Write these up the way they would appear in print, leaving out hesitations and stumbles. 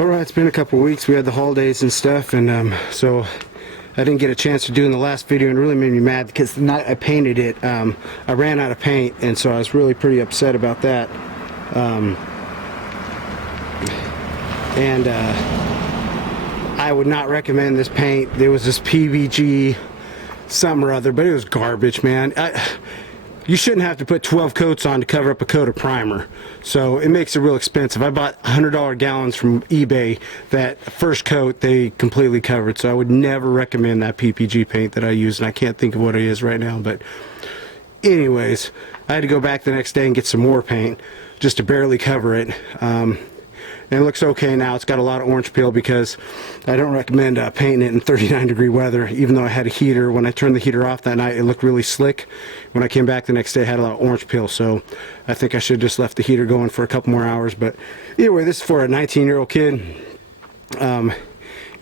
Alright, it's been a couple weeks. We had the holidays and stuff, and so I didn't get a chance to do in the last video, and it really made me mad because the night I painted it, I ran out of paint, and so I was really pretty upset about that. I would not recommend this paint. There was this PVG something or other, but it was garbage, man. You shouldn't have to put 12 coats on to cover up a coat of primer, so it makes it real expensive. I bought $100 gallons from eBay. That first coat they completely covered, so I would never recommend that PPG paint that I use, and I can't think of what it is right now. But anyways, I had to go back the next day and get some more paint just to barely cover it. And it looks okay now. It's got a lot of orange peel because I don't recommend painting it in 39-degree weather, even though I had a heater. When I turned the heater off that night, it looked really slick. When I came back the next day, I had a lot of orange peel, so I think I should have just left the heater going for a couple more hours. But either way, this is for a 19-year-old kid. You know,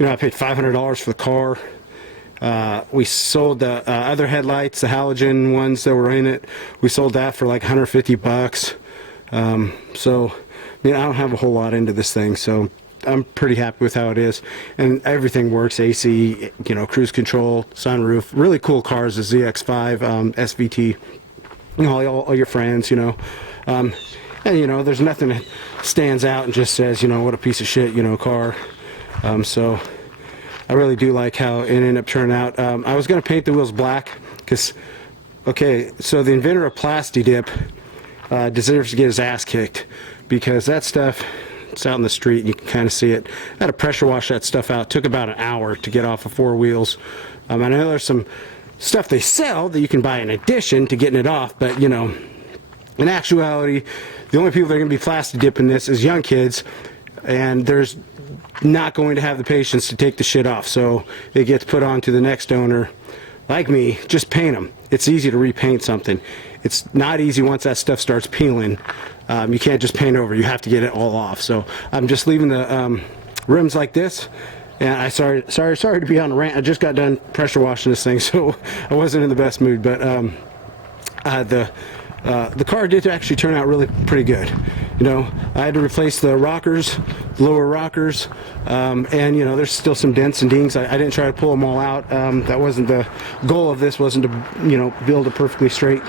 I paid $500 for the car. We sold the other headlights, the halogen ones that were in it. We sold that for like 150 bucks. So I don't have a whole lot into this thing, so I'm pretty happy with how it is. And everything works, AC, you know, cruise control, sunroof. Really cool cars, the ZX5, SVT, you know, all your friends, you know. And, you know, there's nothing that stands out and just says, you know, what a piece of shit, you know, car. So I really do like how it ended up turning out. I was going to paint the wheels black because, okay, so the inventor of Plasti Dip deserves to get his ass kicked, because that stuff, it's out in the street and you can kind of see it. I had to pressure wash that stuff out. It took about an hour to get off of four wheels. I know there's some stuff they sell that you can buy in addition to getting it off, but you know, in actuality, the only people that are going to be plastic dipping this is young kids, and there's not going to have the patience to take the shit off, so it gets put on to the next owner. Like me, just paint them. It's easy to repaint something. It's not easy once that stuff starts peeling. You can't just paint over. You have to get it all off. So I'm just leaving the rims like this. And sorry to be on a rant. I just got done pressure washing this thing, so I wasn't in the best mood. But the car did actually turn out really pretty good. You know, I had to replace the rockers, lower rockers, and you know, there's still some dents and dings. I didn't try to pull them all out. That wasn't the goal of this. Wasn't to, you know, build a perfectly straight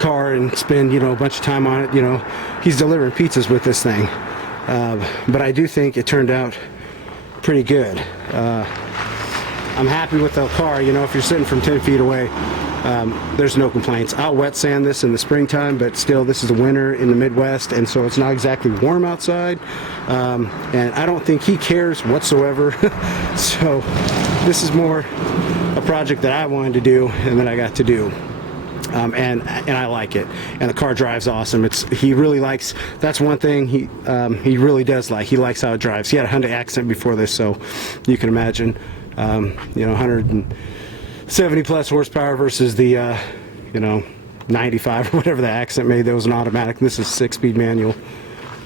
car and spend, you know, a bunch of time on it. You know, he's delivering pizzas with this thing, but I do think it turned out pretty good. I'm happy with the car. You know, if you're sitting from 10 feet away, there's no complaints. I'll wet sand this in the springtime, but still, this is the winter in the Midwest, and so it's not exactly warm outside, and I don't think he cares whatsoever. So this is more a project that I wanted to do and that I got to do. And I like it, and the car drives awesome. He really likes. That's one thing he really does like. He likes how it drives. He had a Hyundai Accent before this, so you can imagine, you know, 170 plus horsepower versus the you know, 95 or whatever the Accent made. That was an automatic. This is 6-speed manual.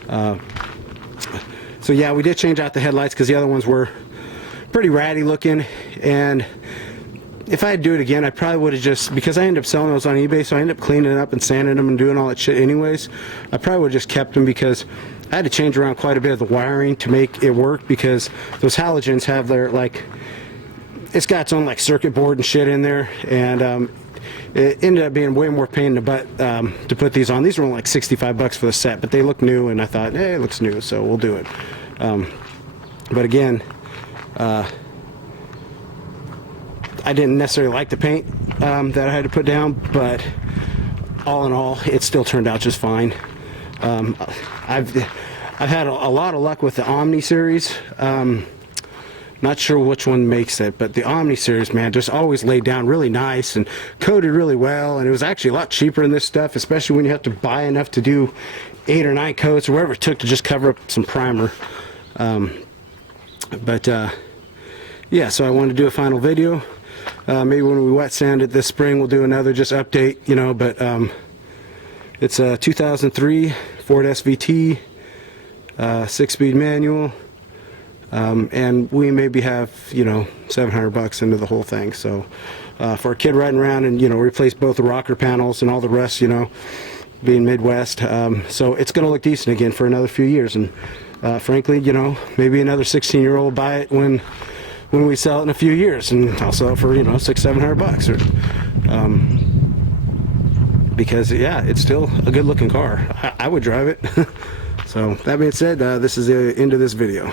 So yeah, we did change out the headlights because the other ones were pretty ratty looking, and if I had to do it again, I probably would have just, because I ended up selling those on eBay, so I ended up cleaning it up and sanding them and doing all that shit anyways. I probably would have just kept them, because I had to change around quite a bit of the wiring to make it work, because those halogens have their, like, it's got its own like circuit board and shit in there, and it ended up being way more pain in the butt to put these on. These were only like 65 bucks for the set, but they look new, and I thought, hey, it looks new, so we'll do it. But again, I didn't necessarily like the paint that I had to put down, but all in all, it still turned out just fine. I've had a lot of luck with the Omni series. Not sure which one makes it, but the Omni series, man, just always laid down really nice and coated really well, and it was actually a lot cheaper than this stuff, especially when you have to buy enough to do 8 or 9 coats or whatever it took to just cover up some primer. Yeah, so I wanted to do a final video. Maybe when we wet sand it this spring, we'll do another just update, you know, but it's a 2003 Ford SVT, 6-speed manual, and we maybe have, you know, 700 bucks into the whole thing. So for a kid riding around and, you know, replace both the rocker panels and all the rest, you know, being Midwest, so it's going to look decent again for another few years, and frankly, you know, maybe another 16-year-old buy it when we sell it in a few years, and I'll sell it for, you know, $600-700 or because yeah, it's still a good looking car. I would drive it. So that being said, this is the end of this video.